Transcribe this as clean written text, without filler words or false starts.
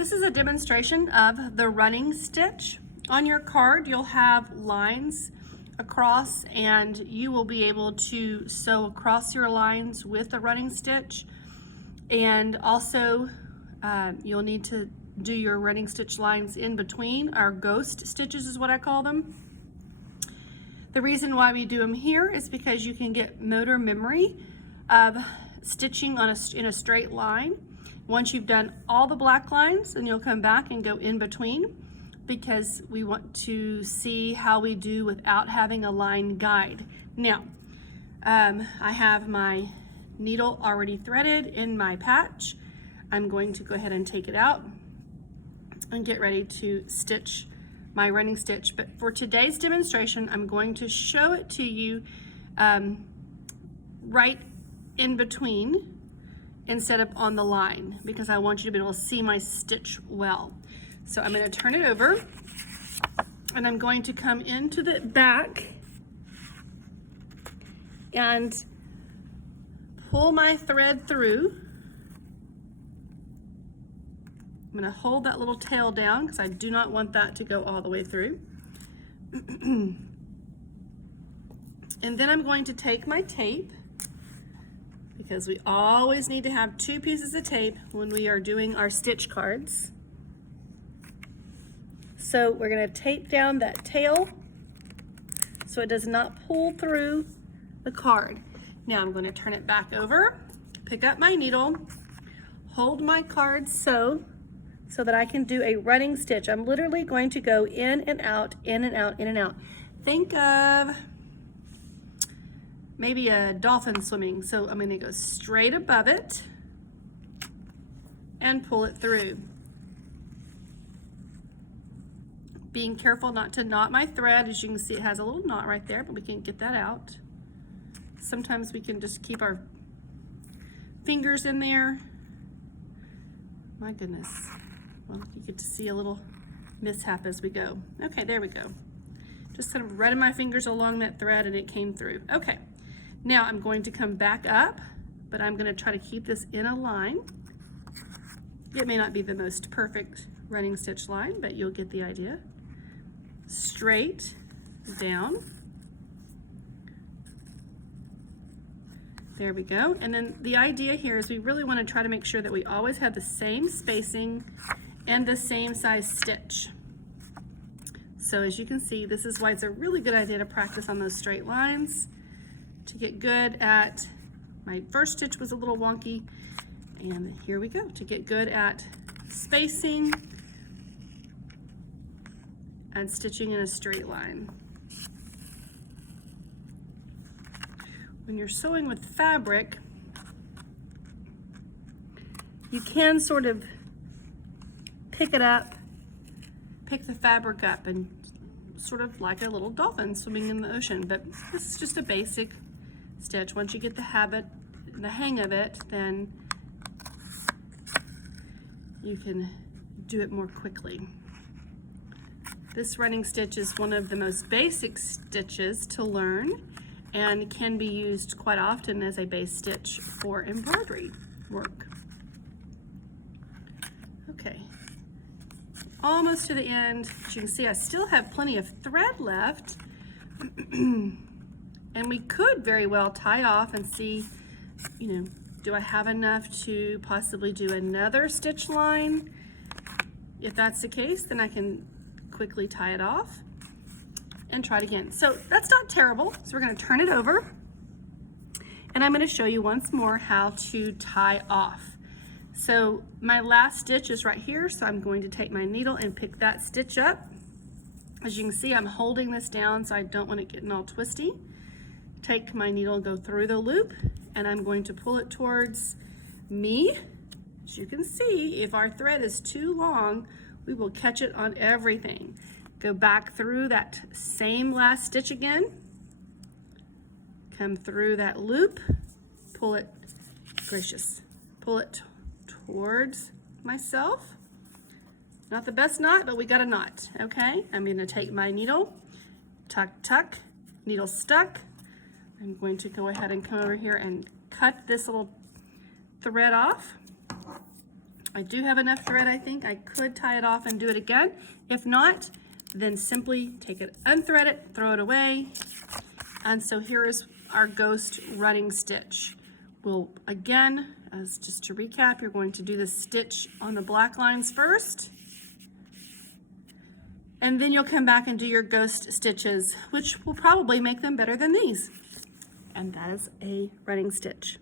This is a demonstration of the running stitch. On your card, you'll have lines across, and you will be able to sew across your lines with the running stitch. And also, you'll need to do your running stitch lines in between. Our ghost stitches is what I call them. The reason why we do them here is because you can get motor memory of stitching in a straight line. Once you've done all the black lines, then you'll come back and go in between, because we want to see how we do without having a line guide. Now, I have my needle already threaded in my patch. I'm going to go ahead and take it out and get ready to stitch my running stitch. But for today's demonstration, I'm going to show it to you right in between instead of on the line, because I want you to be able to see my stitch well. So I'm going to turn it over, and I'm going to come into the back and pull my thread through. I'm going to hold that little tail down because I do not want that to go all the way through. And then I'm going to take my tape, because we always need to have 2 pieces of tape when we are doing our stitch cards. So we're going to tape down that tail so it does not pull through the card. Now I'm going to turn it back over, pick up my needle, hold my card so that I can do a running stitch. I'm literally going to go in and out, in and out, in and out. Think of maybe a dolphin swimming. So I'm going to go straight above it and pull it through. Being careful not to knot my thread. As you can see, it has a little knot right there, but we can get that out. Sometimes we can just keep our fingers in there. My goodness. Well, you get to see a little mishap as we go. Okay, there we go. Just kind of running my fingers along that thread and it came through. Okay, now I'm going to come back up, but I'm going to try to keep this in a line. It may not be the most perfect running stitch line, but you'll get the idea. Straight down. There we go. And then the idea here is we really want to try to make sure that we always have the same spacing and the same size stitch. So as you can see, this is why it's a really good idea to practice on those straight lines, to get good at, my first stitch was a little wonky, and here we go, to get good at spacing and stitching in a straight line. When you're sewing with fabric, you can sort of pick it up, pick the fabric up, and sort of like a little dolphin swimming in the ocean. But this is just a basic stitch. Once you get the hang of it, then you can do it more quickly. This running stitch is one of the most basic stitches to learn and can be used quite often as a base stitch for embroidery work. Okay, almost to the end. As you can see, I still have plenty of thread left. And we could very well tie off and see, do I have enough to possibly do another stitch line? If that's the case, then I can quickly tie it off and try it again. So that's not terrible. So we're going to turn it over, and I'm going to show you once more how to tie off. So my last stitch is right here, so I'm going to take my needle and pick that stitch up. As you can see, I'm holding this down so I don't want it getting all twisty. Take my needle and go through the loop, and I'm going to pull it towards me. As you can see, if our thread is too long, we will catch it on everything. Go back through that same last stitch again. Come through that loop, pull it, pull it towards myself. Not the best knot, but we got a knot, okay? I'm gonna take my needle, tuck, tuck, needle stuck. I'm going to go ahead and come over here and cut this little thread off. I do have enough thread, I think. I could tie it off and do it again. If not, then simply take it, unthread it, throw it away. And so here is our ghost running stitch. We'll, again, as just to recap, you're going to do the stitch on the black lines first. And then you'll come back and do your ghost stitches, which will probably make them better than these. And that is a running stitch.